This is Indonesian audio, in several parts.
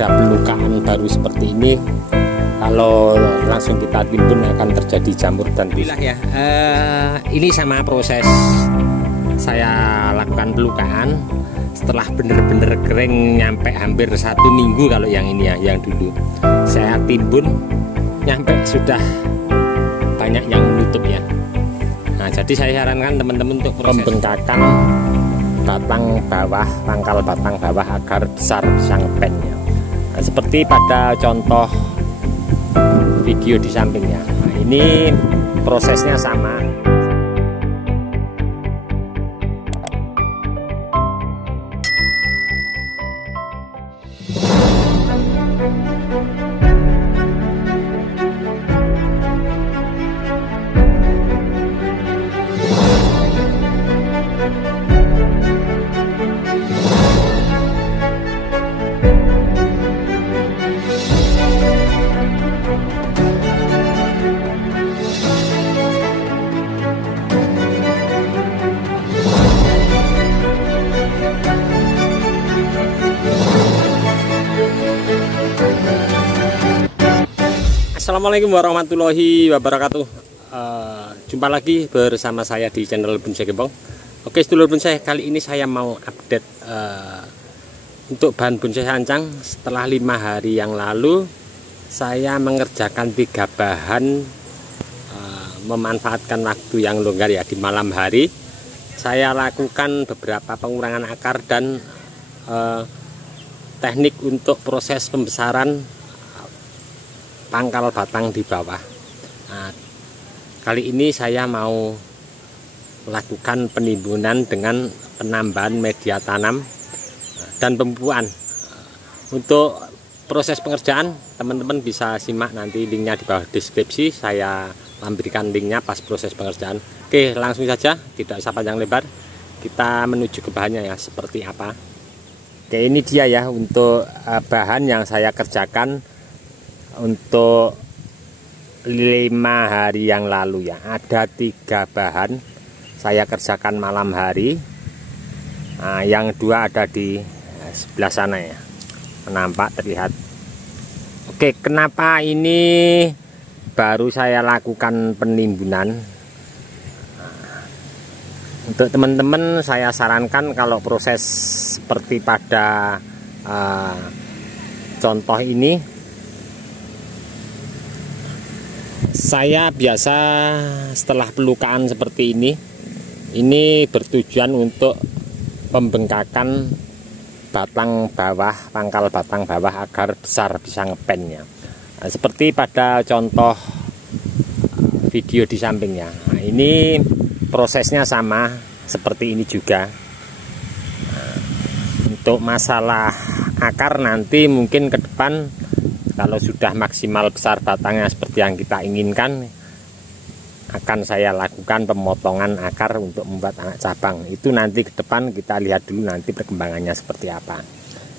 ada permukaan baru seperti ini, kalau langsung kita timbun akan terjadi jamur dan busuk. Ya, ini sama proses saya lakukan pelukaan setelah bener-bener kering nyampe hampir 1 minggu. Kalau yang ini ya, yang dulu saya timbun nyampe sudah banyak yang menutup ya. Nah, jadi saya sarankan teman-teman untuk proses pembengkakan batang bawah, pangkal batang bawah agar besar bisa ngepen ya. Nah, seperti pada contoh video di sampingnya. Nah, ini prosesnya sama. Assalamualaikum warahmatullahi wabarakatuh. Jumpa lagi bersama saya di channel Bonsai Gembong. Oke, sedulur bonsai, kali ini saya mau update untuk bahan bonsai sancang. Setelah 5 hari yang lalu saya mengerjakan 3 bahan, memanfaatkan waktu yang longgar ya, di malam hari. Saya lakukan beberapa pengurangan akar dan teknik untuk proses pembesaran pangkal batang di bawah. Nah, kali ini saya mau lakukan penimbunan dengan penambahan media tanam dan pemupukan. Untuk proses pengerjaan teman-teman bisa simak nanti linknya di bawah deskripsi. Saya memberikan linknya pas proses pengerjaan. Oke, langsung saja, tidak usah panjang lebar, kita menuju ke bahannya ya, seperti apa. Oke, ini dia ya untuk bahan yang saya kerjakan untuk 5 hari yang lalu ya. Ada 3 bahan saya kerjakan malam hari. Nah, yang 2 ada di sebelah sana ya, nampak terlihat. Oke, kenapa ini baru saya lakukan penimbunan? Untuk teman-teman saya sarankan kalau proses seperti pada contoh ini, saya biasa setelah pelukaan seperti ini bertujuan untuk pembengkakan batang bawah, pangkal batang bawah agar besar bisa ngepennya. Nah, seperti pada contoh video di sampingnya. Nah, ini prosesnya sama seperti ini juga. Nah, untuk masalah akar nanti mungkin ke depan kalau sudah maksimal besar batangnya seperti yang kita inginkan, akan saya lakukan pemotongan akar untuk membuat anak cabang. Itu nanti ke depan kita lihat dulu nanti perkembangannya seperti apa.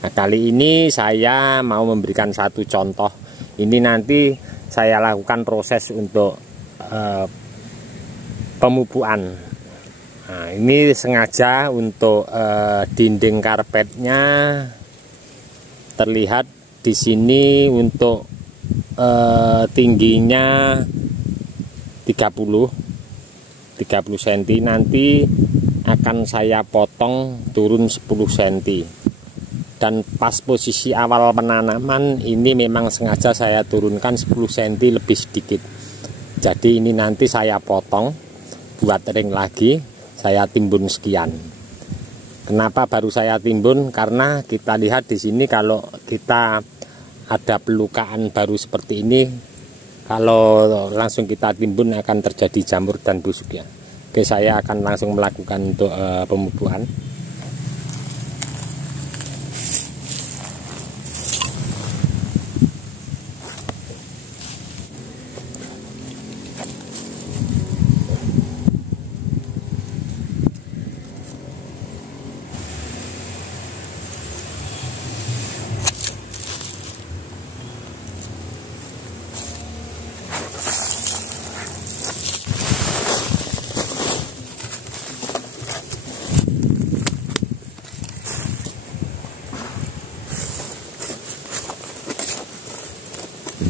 Nah, kali ini saya mau memberikan satu contoh. Ini nanti saya lakukan proses untuk pemupukan. Nah, ini sengaja untuk dinding karpetnya terlihat di sini untuk tingginya 30 cm, nanti akan saya potong turun 10 cm. Dan pas posisi awal penanaman ini memang sengaja saya turunkan 10 cm lebih sedikit. Jadi ini nanti saya potong buat ring lagi, saya timbun sekian. Kenapa baru saya timbun? Karena kita lihat di sini kalau kita ada pelukaan baru seperti ini, kalau langsung kita timbun akan terjadi jamur dan busuk ya. Oke, saya akan langsung melakukan untuk pemupukan.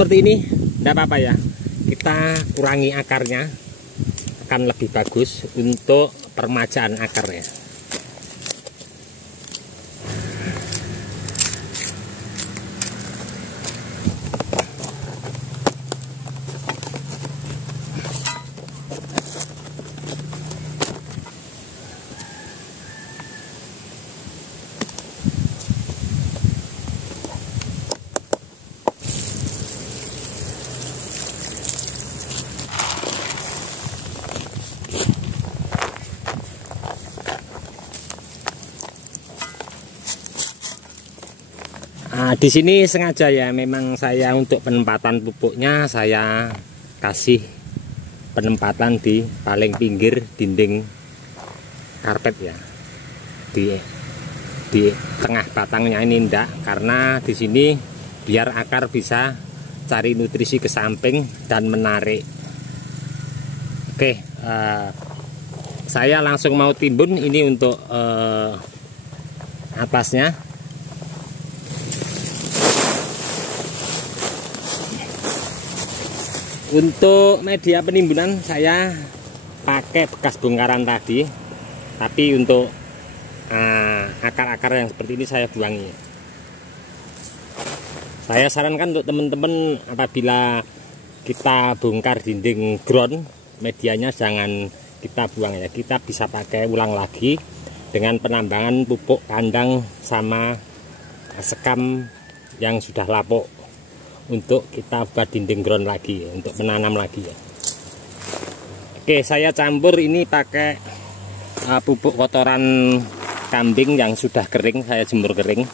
seperti ini tidak apa-apa ya, kita kurangi akarnya, akan lebih bagus untuk permajaan akarnya. Nah, di sini sengaja ya, memang saya untuk penempatan pupuknya saya kasih penempatan di paling pinggir dinding karpet ya, di tengah batangnya ini enggak, karena di sini biar akar bisa cari nutrisi ke samping dan menarik. Oke, saya langsung mau timbun ini untuk atasnya. Untuk media penimbunan saya pakai bekas bongkaran tadi, tapi untuk akar-akar yang seperti ini saya buangi. Saya sarankan untuk teman-teman, apabila kita bongkar dinding ground, medianya jangan kita buang ya, kita bisa pakai ulang lagi dengan penambangan pupuk kandang sama sekam yang sudah lapuk, untuk kita buat dinding ground lagi, untuk menanam lagi ya. Oke, saya campur ini pakai pupuk kotoran kambing yang sudah kering, saya jemur kering.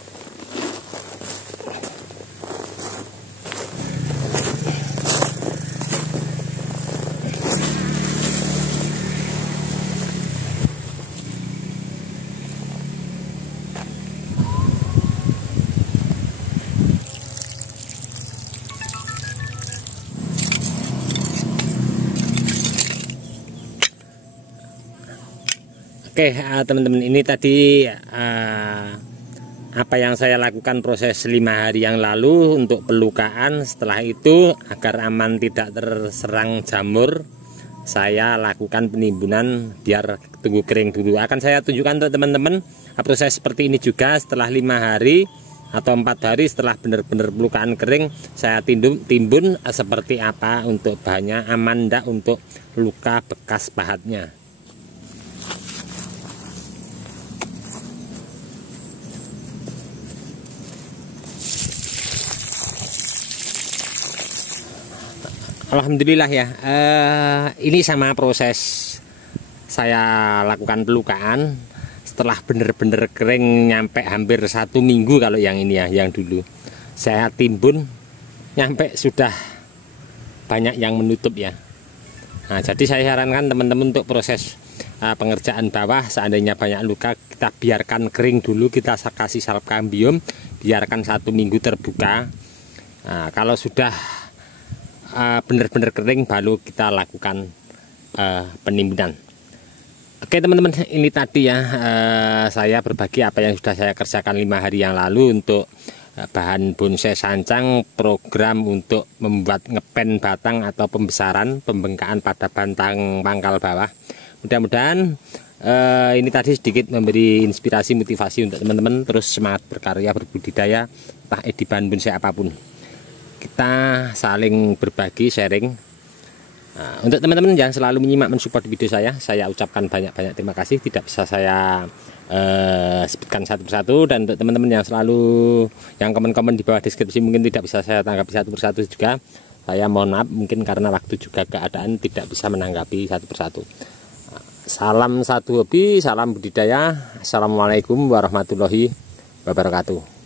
Oke, teman-teman, ini tadi apa yang saya lakukan proses 5 hari yang lalu untuk pelukaan. Setelah itu, agar aman tidak terserang jamur, saya lakukan penimbunan biar tunggu kering dulu. Akan saya tunjukkan untuk teman-teman proses seperti ini juga setelah 5 hari atau 4 hari setelah benar-benar pelukaan kering, saya timbun seperti apa untuk bahannya, aman enggak untuk luka bekas pahatnya. Alhamdulillah ya, ini sama proses saya lakukan pelukaan setelah bener-bener kering nyampe hampir 1 minggu. Kalau yang ini ya, yang dulu saya timbun nyampe sudah banyak yang menutup ya. Nah, jadi saya sarankan teman-teman untuk proses pengerjaan bawah, seandainya banyak luka, kita biarkan kering dulu, kita kasih salep kambium, biarkan 1 minggu terbuka. Nah, kalau sudah benar-benar kering baru kita lakukan penimbunan. Oke teman-teman, ini tadi ya saya berbagi apa yang sudah saya kerjakan 5 hari yang lalu untuk bahan bonsai sancang, program untuk membuat ngepen batang atau pembesaran pembengkakan pada batang pangkal bawah. Mudah-mudahan ini tadi sedikit memberi inspirasi, motivasi untuk teman-teman terus semangat berkarya, berbudidaya, entah di bahan bonsai apapun. Kita saling berbagi, sharing. Nah, untuk teman-teman yang selalu menyimak, mensupport video saya ucapkan banyak-banyak terima kasih. Tidak bisa saya sebutkan satu persatu, dan untuk teman-teman yang selalu yang komen-komen di bawah deskripsi mungkin tidak bisa saya tanggapi satu persatu juga. Saya mohon maaf, mungkin karena waktu juga keadaan tidak bisa menanggapi satu persatu. Salam satu hobi, salam budidaya. Assalamualaikum warahmatullahi wabarakatuh.